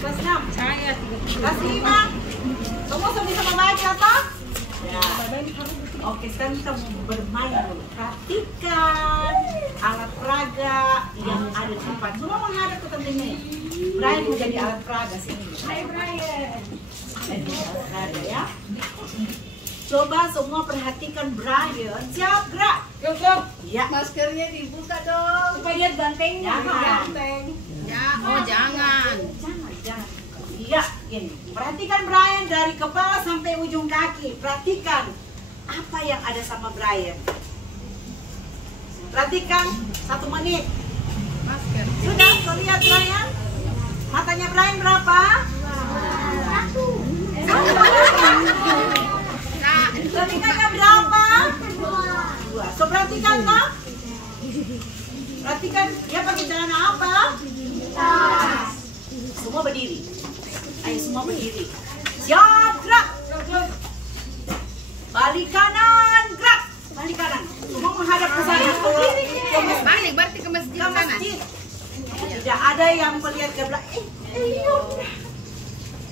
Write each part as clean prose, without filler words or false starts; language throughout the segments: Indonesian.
Kelas 6. Saya Kelas 5. Semua sudah bisa membaca toh? Ya. Oke, sekarang kita mau bermain dulu. Perhatikan alat peraga yang ada di depan. Semua menghadap ke tentunya. Brian mau jadi alat peraga sini. Hai Brian. Jadi alat peraga ya. Coba semua perhatikan Brian. Siap gerak. Yuk. Ya. Maskernya dibuka dong. Supaya lihat bantengnya. Jangan. Ya, oh jangan. Jangan. Iya, ini. Perhatikan Brian dari kepala sampai ujung kaki. Perhatikan apa yang ada sama Brian. Perhatikan 1 menit. Masker. Sudah, lihat Brian. Matanya Brian berapa? 1. Telinganya berapa? 2. So perhatikan toh? Perhatikan dia pakai celana apa? Semua berdiri. Ayo semua berdiri. Siap, gerak. Balik kanan, gerak. Balik kanan. Semua menghadap ke sana. Balik berarti ke masjid Ke sana. masjid. Tidak ada yang melihat ke belakang.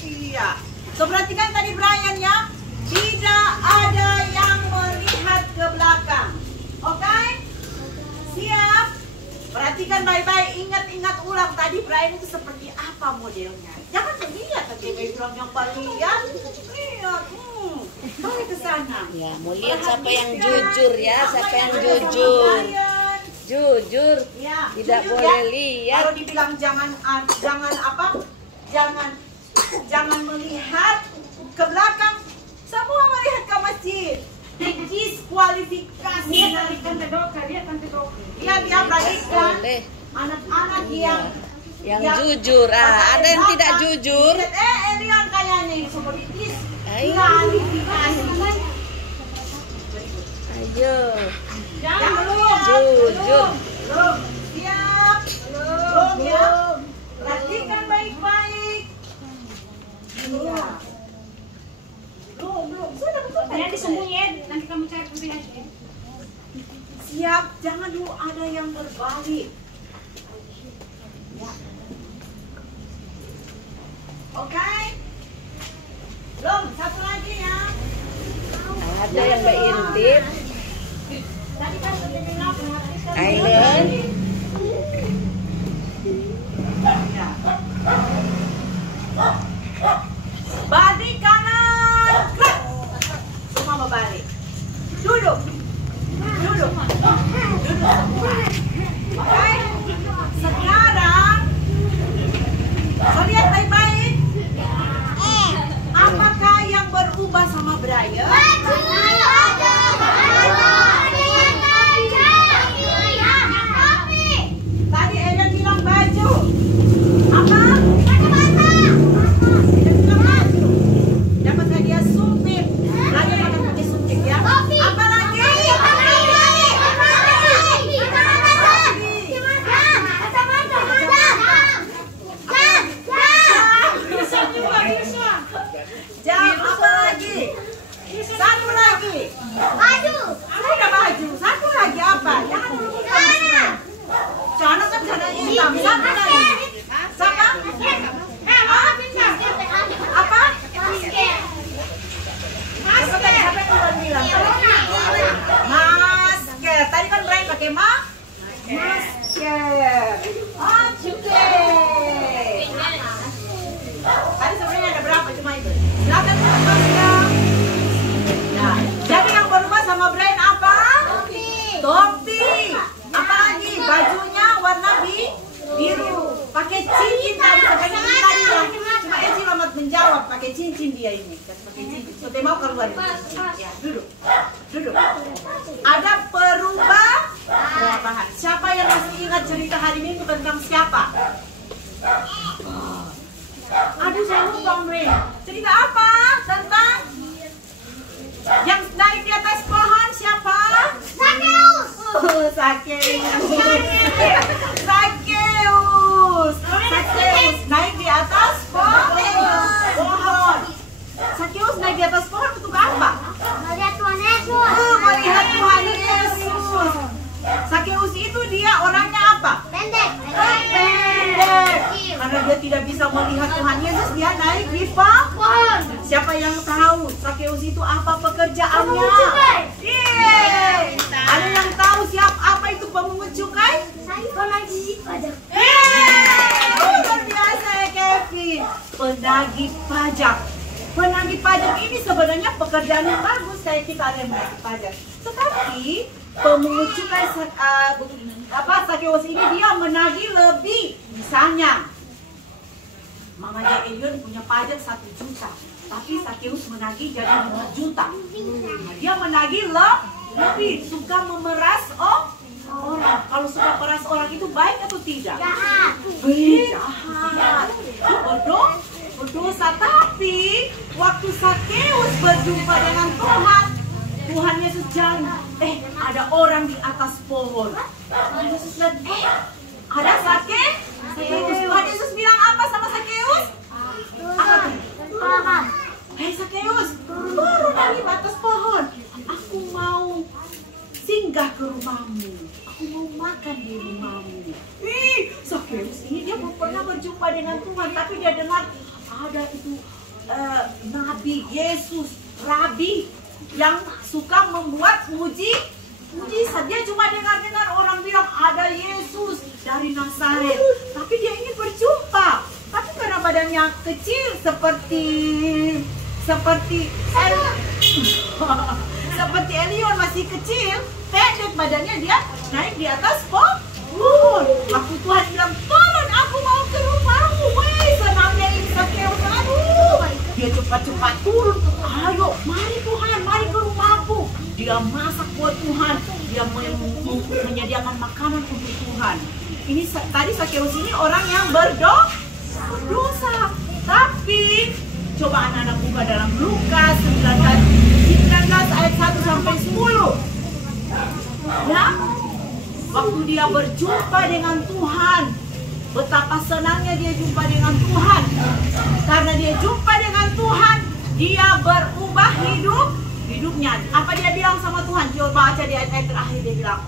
Iya. So perhatikan tadi Brian ya. Tidak ada yang melihat ke belakang. Oke? Siap? Perhatikan baik-baik. Ingat-ingat ulang tadi Brian itu seperti apa modelnya. Jangan lihat tadi bilang yang lihat. Lihat. Balik ke sana. Ya, mau lihat siapa yang jujur ya, siapa yang jujur. Jujur. Ya, Tidak jujur boleh ya. lihat. Kalau dibilang jangan apa? Jangan melihat ke belakang. Semua melihat ke masjid. Diskualifikasi. Lihat tante Doka. Lihat ya, perhatikan Boleh. anak-anak Yang jujur. Ah, ada yang tidak jujur. Lihat kayaknya ini seperti Ayo. diskualifikasi. Ayo. Yang belum. Jujur. Belum. Siap. Belum ya. Perhatikan baik-baik. Iya. Belum. Sudah betul. Jangan disembunyiin, nanti kamu cari putih aja. Siap. Jangan dulu ada yang berbalik. Ya. Oke. Belum. Satu lagi ya. Ada yang berintip. Tadi kan sudah bilang perhatikan. Aileen. Ya. Balik kanan. Gerak. Semua berbalik. Duduk. Semua. Oke. Sekarang lihat baik-baik. Apakah yang berubah sama Brian? Tadi Ellen bilang baju. Apa? Dapat hadiah sumpit. Brian akan pakai sumpit ya. Apa lagi? Jam apa lagi? Satu lagi. Sudah baju. Satu lagi apa? Jangan lupa. Celana kan celana hitam. Satu lagi. Siapa? Apa? Siapa yang duluan bilang? Masker. Tadi kan Brian pakai masker. Oke. Tadi sebenarnya ada berapa cuma itu. Silakan masker. Nah, jadi yang berubah sama Brian apa? Topi. Apa lagi? Bajunya warna biru. Pakai cincin tadi. Cuma Eci lama menjawab. Pakai cincin dia ini. Pakai cincin. Sudah mau keluar ini. Ya, duduk. Ada perubahan. Siapa yang masih ingat cerita hari Minggu tentang siapa? Aduh, saya lupa, Mre. Cerita apa? Tentang yang naik di atas pohon siapa? Sakeus. Sakeus naik di atas pohon. Sakeus naik di atas pohon untuk apa? Melihat Tuhan Yesus. Sakeus itu dia orangnya apa? Pendek. dia tidak bisa melihat Tuhan Yesus, dia naik di pohon. Siapa yang tahu Sakeus itu apa pekerjaannya? Yeay. Ada yang tahu apa itu pemungut cukai? Penagih pajak. Luar biasa ya Kevin. Penagih pajak. Penagih pajak ini sebenarnya pekerjaan yang bagus, kayak kita ada yang menagih pajak. Tetapi pemungut cukai Sakeus ini dia menagih lebih. Misalnya mamanya Elion punya pajak 1 juta, tapi Sakeus menagih jadi 5 juta. Nah, dia menagih lebih, suka memeras orang. Kalau suka peras orang itu baik atau tidak? Jahat. Jahat. Berdosa. Tapi waktu Sakeus berjumpa dengan Tuhan Yesus jalan. Ada orang di atas pohon. Tuhan Yesus lihat, ada Sakeus. Tuhan Yesus bilang apa sama Sakeus? Apa? Hei Sakeus, turun dari atas pohon. Aku mau singgah ke rumahmu. Aku mau makan di rumahmu. Sakeus ini dia belum pernah berjumpa dengan Tuhan, tapi dia dengar ada itu Nabi Yesus, Rabi yang suka membuat mujizat. Dia cuma dengar orang bilang ada Yesus dari Nazaret, tapi dia ingin berjumpa. Tapi karena badannya kecil seperti Elion masih kecil, pendek badannya, dia naik di atas pohon. Waktu Tuhan bilang, turun, aku mau ke rumahmu. Senangnya ini Sakeus. Dia cepat-cepat turun. Ayo, mari Tuhan, mari ke rumahku. Dia masak buat Tuhan. Dia menyediakan makanan untuk Tuhan. Ini tadi Sakeus ini orang yang berdosa. Tapi coba anak-anak buka dalam Lukas 19 ayat 1 sampai 10. Ya, waktu dia berjumpa dengan Tuhan, betapa senangnya dia jumpa dengan Tuhan. Karena dia jumpa dengan Tuhan, dia berubah hidupnya. Apa dia bilang sama Tuhan? Coba baca di ayat-ayat terakhir, dia bilang,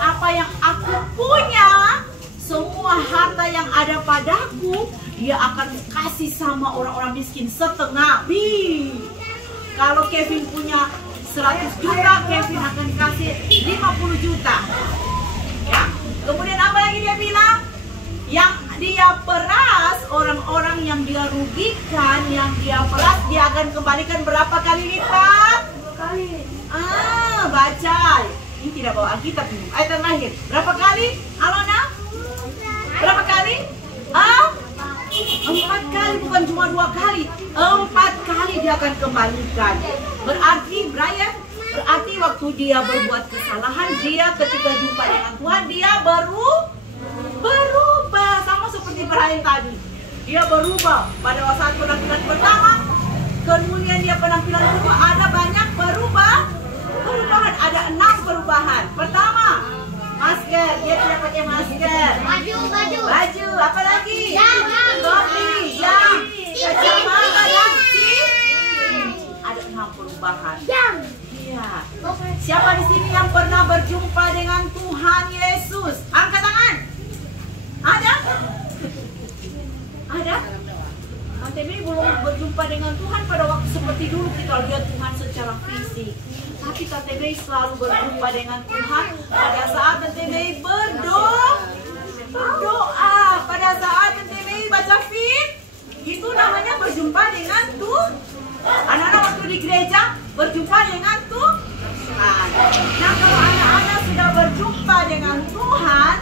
apa yang aku punya, semua harta yang ada padaku, dia akan kasih sama orang-orang miskin setengah. Kalau Kevin punya 100 juta, Kevin akan dikasih 50 juta. Ya. Kemudian apa lagi dia bilang? Yang dia peras, orang-orang yang dia rugikan, yang dia peras, dia akan kembalikan berapa kali lipat? 2 kali. Baca. Ini tidak bawa Alkitab ini. Ayat terakhir. Berapa kali? Alona? Berapa kali? 4 kali, bukan cuma 2 kali. 4 kali dia akan kembalikan. Berarti Brian, berarti waktu dia berbuat kesalahan, dia ketika jumpa dengan Tuhan, dia berubah. Sama seperti Brian tadi. Dia berubah pada saat penampilan pertama, kemudian dia penampilan kedua, ada banyak perubahan. Ada 6 perubahan. Pertama, masker, dia tidak pakai masker. Baju, apa lagi? Topi, jam, kacamata, dan ada 6 perubahan. Iya. Siapa di sini yang pernah berjumpa dengan Tuhan Yesus? Angkat tangan. Ada? Ada? Tante Mei belum berjumpa dengan Tuhan pada waktu seperti dulu kita lihat Tuhan secara fisik. Tapi Tante Mei selalu berjumpa dengan Tuhan pada saat Tante Mei berdoa. Pada saat Tante Mei baca firman, itu namanya berjumpa dengan Tuhan. Anak-anak waktu di gereja berjumpa dengan Tuhan. Nah, kalau anak-anak sudah berjumpa dengan Tuhan,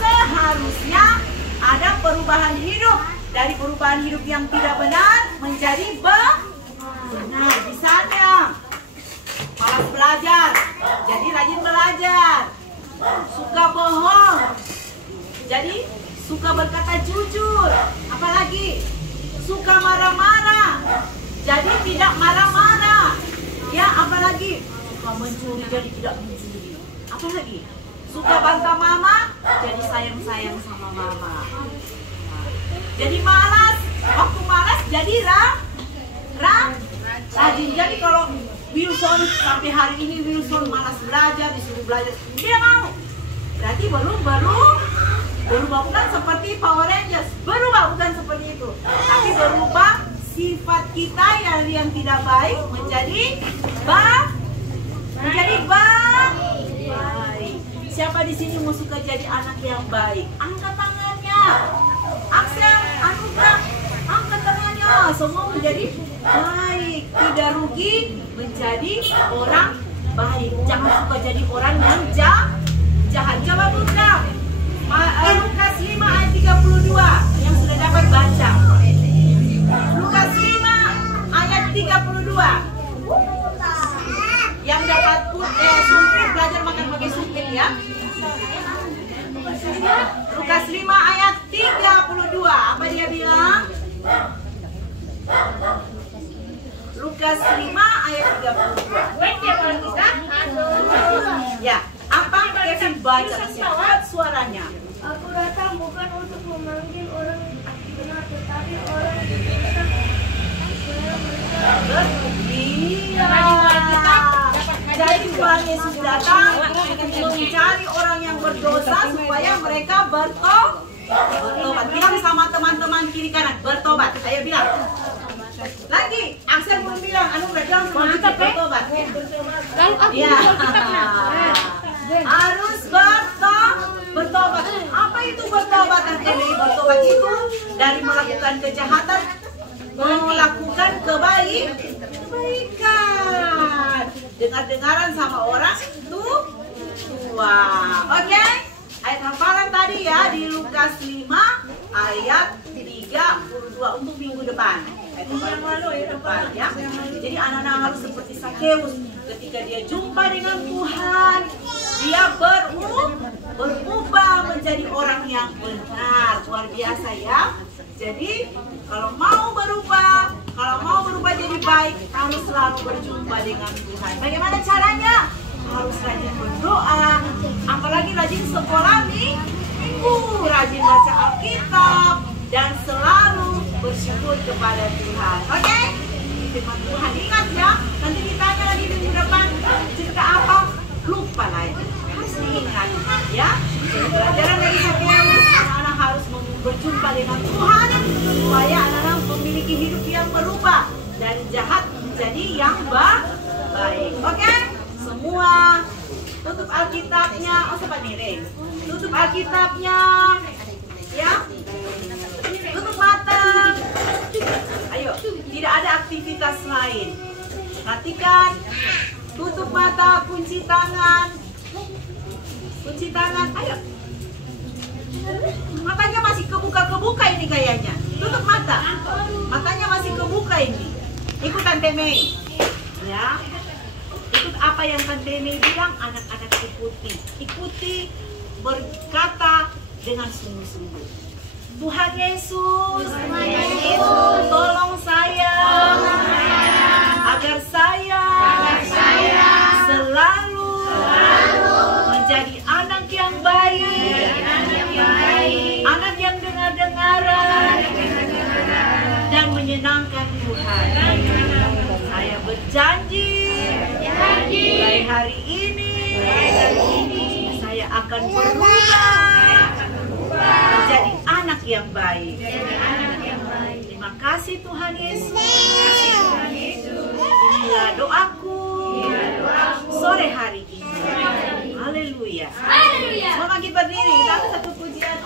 seharusnya ada perubahan hidup. Dari perubahan hidup yang tidak benar menjadi benar. Misalnya malas belajar, jadi rajin belajar. Suka bohong, jadi suka berkata jujur. Apalagi suka marah-marah, jadi tidak marah-marah. Ya, apalagi suka mencuri, jadi tidak mencuri. Apalagi suka bantah mama, jadi sayang-sayang sama mama. Jadi malas, waktu malas jadi rajin. Jadi kalau Wilson sampai hari ini Wilson malas belajar, disuruh belajar, dia mau. Berarti belum Berubah bukan seperti Power Rangers. Berubah bukan seperti itu. Tapi berubah sifat kita yang tidak baik menjadi baik. Siapa di sini mau suka jadi anak yang baik? Angkat tangannya. Axel, Anugrah, angkat tangannya. Semua menjadi baik. Tidak rugi menjadi orang baik. Jangan suka jadi orang yang jahat. Coba buka Lukas 5 ayat 32 yang sudah dapat baca. Lukas 5 ayat 32. Yang dapat sumpit, belajar makan pakai sumpit ya. Lukas 5 ayat 32. Apa dia bilang? Lukas 5 ayat 32. Ya, apa Kevin baca cepat suaranya? Aku datang bukan untuk memanggil orang benar, tetapi orang yang benar. Jadi Tuhan Yesus datang mencari orang yang berdosa supaya mereka bertobat. Bilang sama teman-teman kiri kanan, bertobat. Ayo bilang. Lagi, Axel belum bilang, Anugrah bilang sama kita bertobat. Ya. Harus bertobat. Apa itu bertobat? Bertobat itu dari melakukan kejahatan melakukan kebaikan. Dengar-dengaran sama orang tua. Oke? Ayat hafalan tadi ya di Lukas 5 ayat 32 untuk minggu depan. Ayat depan ya. Jadi anak-anak harus seperti Sakeus. Ketika dia jumpa dengan Tuhan, dia berubah menjadi orang yang benar. Luar biasa ya. Jadi kalau mau berubah jadi baik, harus selalu berjumpa dengan Tuhan. Bagaimana caranya? Harus rajin berdoa, apalagi rajin sekolah minggu, rajin baca Alkitab, dan selalu bersyukur kepada Tuhan. Oke? Firman Tuhan, ingat ya. Nanti ditanya lagi minggu depan cerita apa? Lupa lagi. Harus diingat ya. Jadi pelajaran dari Sakeus, anak-anak harus berjumpa dengan Tuhan supaya anak-anak memiliki hidup yang berubah dari jahat menjadi yang baik. Oke? Semua tutup Alkitabnya. Oh, sempat miring. Tutup Alkitabnya. Ya. Tutup mata. Ayo, tidak ada aktivitas lain. Perhatikan. Tutup mata, kunci tangan. Kunci tangan. Ayo. Matanya masih kebuka ini kayaknya. Tutup mata. Matanya masih kebuka ini. Ikut Tante Mei. Ya. Ikut apa yang Tante Mei bilang, anak-anak ikuti. Ikuti, berkata dengan sungguh-sungguh. Tuhan Yesus, tolong saya agar saya selalu menjadi anak yang baik, anak yang dengar-dengaran dan menyenangkan Tuhan. Saya berjanji mulai hari ini saya akan berubah menjadi anak yang baik. Terima kasih Tuhan Yesus. Inilah doaku sore hari ini. Haleluya. Selamat berdiri. Kita satu pujian.